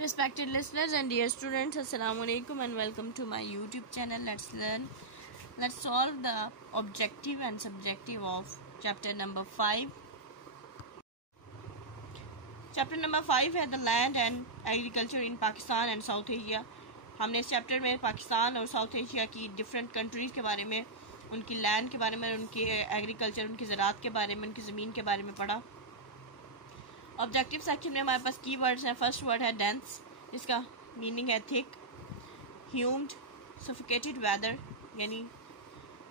Respected listeners and dear students, Assalamu alaikum and welcome to my YouTube channel. Let's solve the objective and subjective of chapter number 5. Chapter number 5 है the land and agriculture in Pakistan and South Asia. हमने इस chapter में पाकिस्तान और south Asia की different countries के बारे में, उनकी लैंड के बारे में, उनकी एग्रीकल्चर, उनकी ज़राअत के बारे में, उनकी ज़मीन के बारे में पढ़ा. ऑब्जेक्टिव सेक्शन में हमारे पास की वर्ड्स हैं. फर्स्ट वर्ड है डेंस, इसका मीनिंग है थिक. ह्यूम्ड, सफोकेटेड वेदर यानी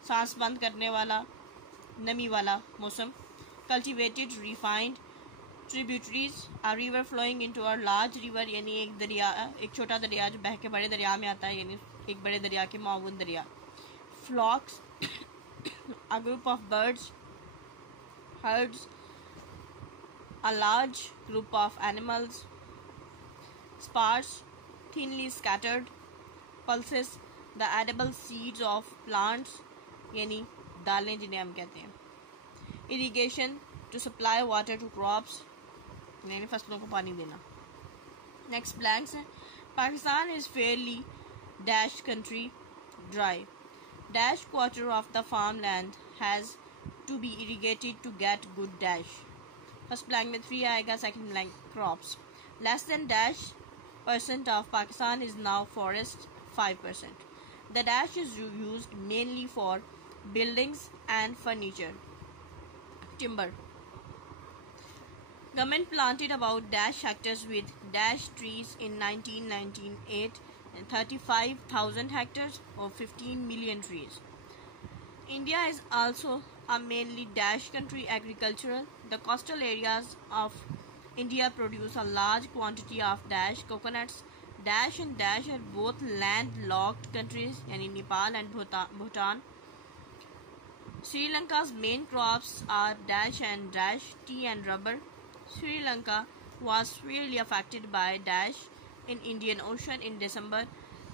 सांस बंद करने वाला, नमी वाला मौसम. Cultivated, refined. Tributaries, a river flowing into a large river यानी एक छोटा दरिया जो बह के बड़े दरिया में आता है, यानी एक बड़े दरिया के माउन दरिया. Flocks, a group of birds. Herds, a large group of animals. Sparse, thinly scattered. Pulses, the edible seeds of plants यानी दालें जिन्हें हम कहते हैं. Irrigation, to supply water to crops यानी फसलों को पानी देना. Next blanks है. Pakistan is fairly dash country, dry. Dash quarter of the farmland has to be irrigated to get good dash. First blank में 3 आएगा, second blank crops. Less than dash % of Pakistan is now forest 5%. The dash is used mainly for buildings and furniture. Timber. Government planted about dash hectares with dash trees in 1998 and 35,000 hectares or 15 million trees. India is also a mainly dash country agricultural. The coastal areas of India produce a large quantity of dash coconuts. Dash and dash are both landlocked countries, yani Nepal and Bhutan. Sri Lanka's main crops are dash and dash, tea and rubber. Sri Lanka was severely affected by dash in Indian Ocean in December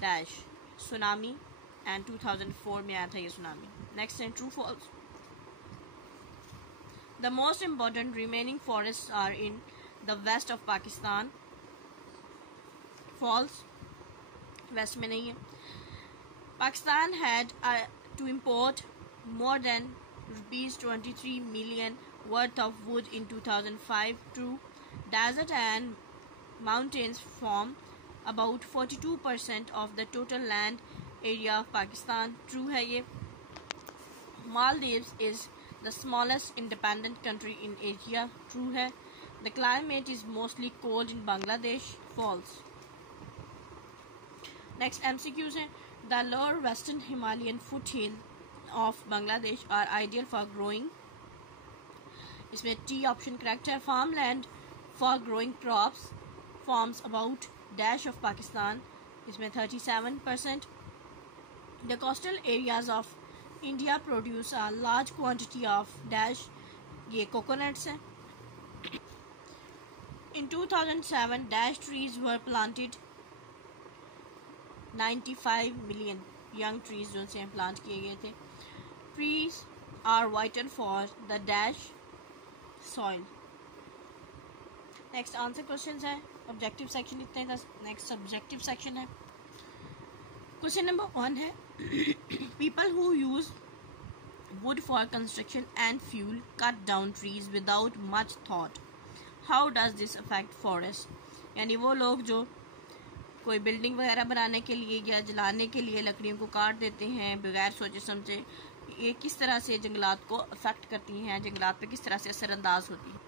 dash tsunami and 2004 में आया था ये tsunami. Next है true false. The most important remaining forests are in the west of Pakistan. False, west में नहीं है. Pakistan had to import more than rupees 23 million worth of wood in 2005. True. Desert and mountains form about 42% of the total land area of Pakistan. True है ये. Maldives is the smallest independent country in Asia. True है. The climate is mostly cold in Bangladesh. False. Next MCQs हैं. The lower western Himalayan foothill of Bangladesh are ideal for growing. इसमें T option correct है. Farmland for growing crops forms about dash of Pakistan. इसमें 37%. The coastal areas of India produce a large quantity of dash, ये coconuts हैं. In 2007, dash trees were planted. 95 million young trees जो से plant किए गए थे. Trees are vital for the dash soil. Next answer questions है. Objective section इतने था. Next subjective section है. Question number 1 है. People who use wood for construction and fuel cut down trees without much thought. How does this affect forest? यानी वो लोग जो कोई बिल्डिंग वगैरह बनाने के लिए या जलाने के लिए लकड़ियों को काट देते हैं बगैर सोचे समझे, ये किस तरह से जंगलात को अफेक्ट करती हैं, जंगलात पे किस तरह से असरअंदाज होती है.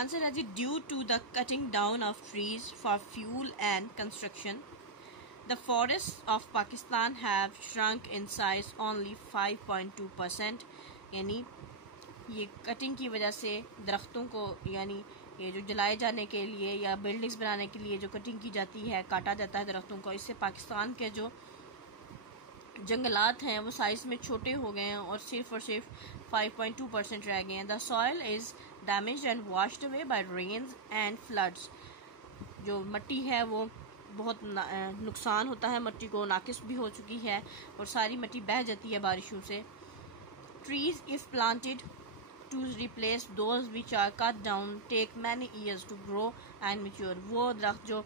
आंसर है जी due to the cutting down of trees for fuel and construction. The forests of Pakistan have shrunk in size only 5.2%. यानी ये कटिंग की वजह से दरख्तों को, यानी ये जो जलाए जाने के लिए या बिल्डिंग्स बनाने के लिए जो कटिंग की जाती है, काटा जाता है दरख्तों को, इससे पाकिस्तान के जो जंगलात हैं वो साइज़ में छोटे हो गए हैं और सिर्फ 5.2% रह गए हैं. The soil is damaged and washed away by rains and floods. जो मिट्टी है वो बहुत नुकसान होता है, मिट्टी को नाकिस भी हो चुकी है और सारी मिट्टी बह जाती है बारिशों से. Trees if planted to replace those which are cut down take many years to grow and mature. वो दरख्त जो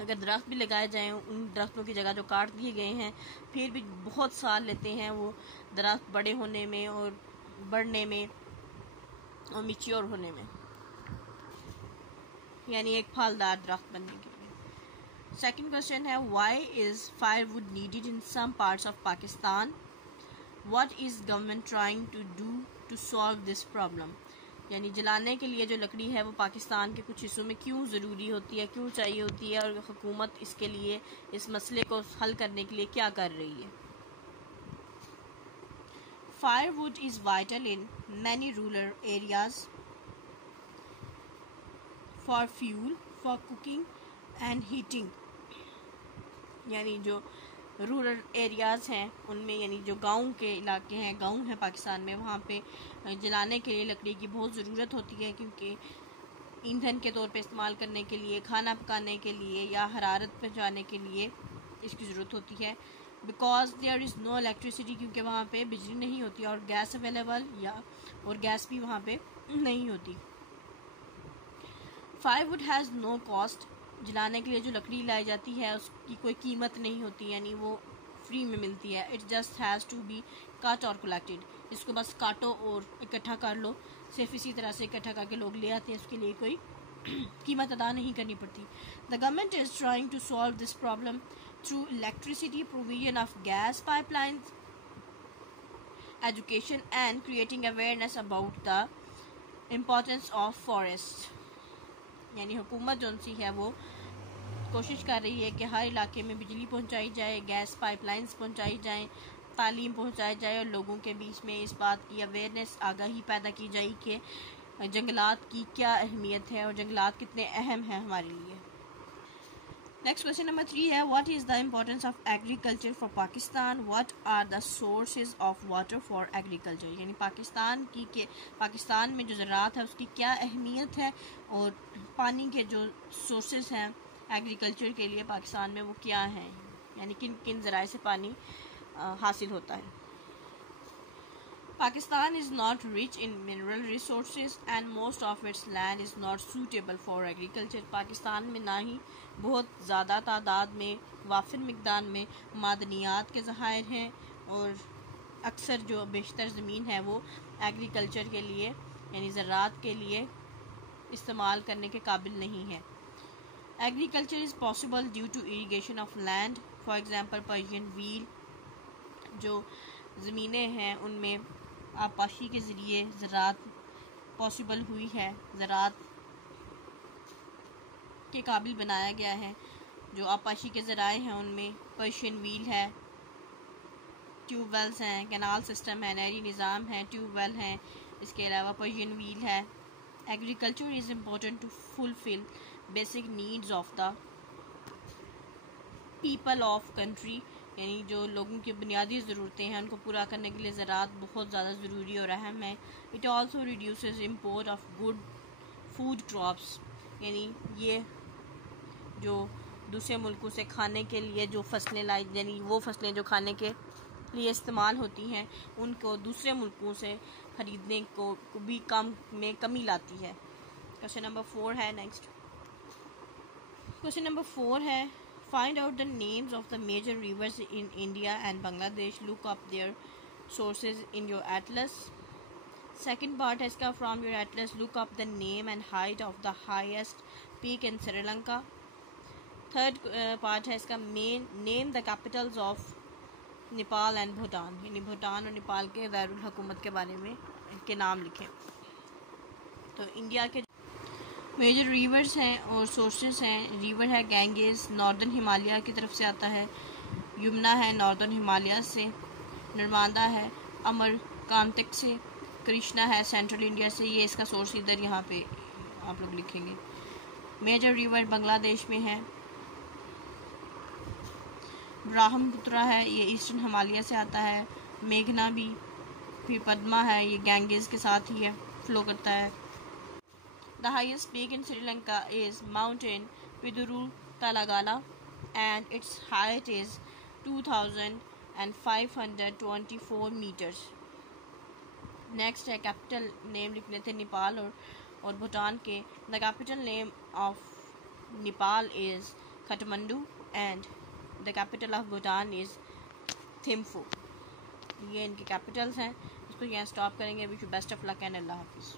अगर दरख्त भी लगाए जाएं, उन दरख्तों की जगह जो काट दिए गए हैं फिर भी बहुत साल लेते हैं वो दरख्त बड़े होने में और बढ़ने में और मैच्योर होने में, यानी एक फलदार दरख्त बनने के लिए. सेकंड क्वेश्चन है, why is firewood needed in some parts of Pakistan? What is government trying to do to solve this problem? यानी जलाने के लिए जो लकड़ी है वो पाकिस्तान के कुछ हिस्सों में क्यों ज़रूरी होती है, क्यों चाहिए होती है, और हुकूमत इसके लिए इस मसले को हल करने के लिए क्या कर रही है. Firewood is vital in many rural areas for fuel, for cooking and heating. यानी जो रूरल एरियाज़ हैं उनमें, यानी जो गांव के इलाके हैं, गांव हैं पाकिस्तान में, वहाँ पे जलाने के लिए लकड़ी की बहुत ज़रूरत होती है, क्योंकि ईंधन के तौर पे इस्तेमाल करने के लिए, खाना पकाने के लिए या हरारत पहुँचाने के लिए इसकी ज़रूरत होती है. Because there is no electricity, क्योंकि वहाँ पे बिजली नहीं होती और गैस अवेलेबल और गैस भी वहाँ पे नहीं होती. Firewood has no cost. जलाने के लिए जो लकड़ी लाई जाती है उसकी कोई कीमत नहीं होती, यानी वो फ्री में मिलती है. It just has to be cut और कलेक्टेड. इसको बस काटो और इकट्ठा कर लो. सिर्फ इसी तरह से इकट्ठा करके लोग ले आते हैं, उसके लिए कोई कीमत अदा नहीं करनी पड़ती. The government is trying to solve this problem through electricity, provision of gas pipelines, education and creating awareness about the importance of forest. यानी हुकूमत जो सी है वो कोशिश कर रही है कि हर इलाके में बिजली पहुंचाई जाए, गैस पाइपलाइंस पहुंचाई जाए, तालीम पहुंचाई जाए और लोगों के बीच में इस बात की अवेयरनेस, आगाही पैदा की जाए कि जंगलात की क्या अहमियत है और जंगलात कितने अहम हैं हमारे लिए. नेक्स्ट क्वेश्चन नंबर 3 है, what is the importance of agriculture for Pakistan? What are the sources of water for agriculture? यानी पाकिस्तान में जो ज़राअत है उसकी क्या अहमियत है और पानी के जो सोर्सेज हैं एग्रीकल्चर के लिए पाकिस्तान में वो क्या हैं, यानी किन किन ज़राए से पानी हासिल होता है. Pakistan is not rich in mineral resources and most of its land is not suitable for agriculture. Pakistan में ना ही बहुत ज़्यादा तादाद में, वाफिर मिकदार में मादनियात के ज़खायर हैं और अक्सर जो बेशतर ज़मीन है वो एग्रीकल्चर के लिए यानी ज़राअत के लिए इस्तेमाल करने के काबिल नहीं है. Agriculture is possible due to irrigation of land. For example Persian wheel, जो ज़मीनें हैं उनमें आपाशी के ज़रिए ज़राअत पॉसिबल हुई है, ज़राअत के काबिल बनाया गया है. जो आपाशी के ज़राए हैं उनमें पर्शियन व्हील है, ट्यूबवेल्स हैं, कैनाल सिस्टम है, नहरी निज़ाम है, ट्यूबवेल हैं, इसके अलावा पर्शियन व्हील है. Agriculture is important to fulfil basic needs of the people of country. यानी जो लोगों की बुनियादी ज़रूरतें हैं उनको पूरा करने के लिए ज़राअत बहुत ज़्यादा ज़रूरी और अहम है. It also reduces import of good food crops. यानी ये जो दूसरे मुल्कों से खाने के लिए जो फसलें लाई, यानी वो फसलें जो खाने के लिए इस्तेमाल होती हैं उनको दूसरे मुल्कों से ख़रीदने को भी कमी लाती है. क्वेश्चन नंबर 4 है. नेक्स्ट क्वेश्चन नंबर 4 है, find out the names of the major rivers in India and Bangladesh. Look up their sources in your atlas. Second part है इसका, from your atlas look up the name and height of the highest peak in Sri Lanka. Third part है इसका, name the capitals of Nepal and Bhutan. यानी भूटान और नेपाल के दारुल हुकूमत के बारे में इनके नाम लिखें. तो इंडिया के मेजर रिवर्स हैं और सोर्सेस हैं. रिवर है गैंगेस, नॉर्दर्न हिमालय की तरफ से आता है. यमुना है नॉर्दर्न हिमालय से. नर्मदा है अमरकांतक से. कृष्णा है सेंट्रल इंडिया से. ये इसका सोर्स इधर यहाँ पे आप लोग लिखेंगे. मेजर रिवर बांग्लादेश में है. ब्रह्मपुत्र है, ये ईस्टर्न हिमालय से आता है. मेघना भी, फिर पद्मा है, ये गैंगेस के साथ ही है, फ्लो करता है. The highest peak in Sri Lanka is Mountain Piduru Talagala and its height is 2,524 meters. Next है कैपिटल नेम लिख लेते हैं नेपाल और भूटान के। The capital name of Nepal is Kathmandu and the capital of Bhutan is Thimphu. ये इनके कैपिटल्स हैं। इसको यहाँ स्टॉप करेंगे। Wish you best of luck and अल्लाह हाफिज़।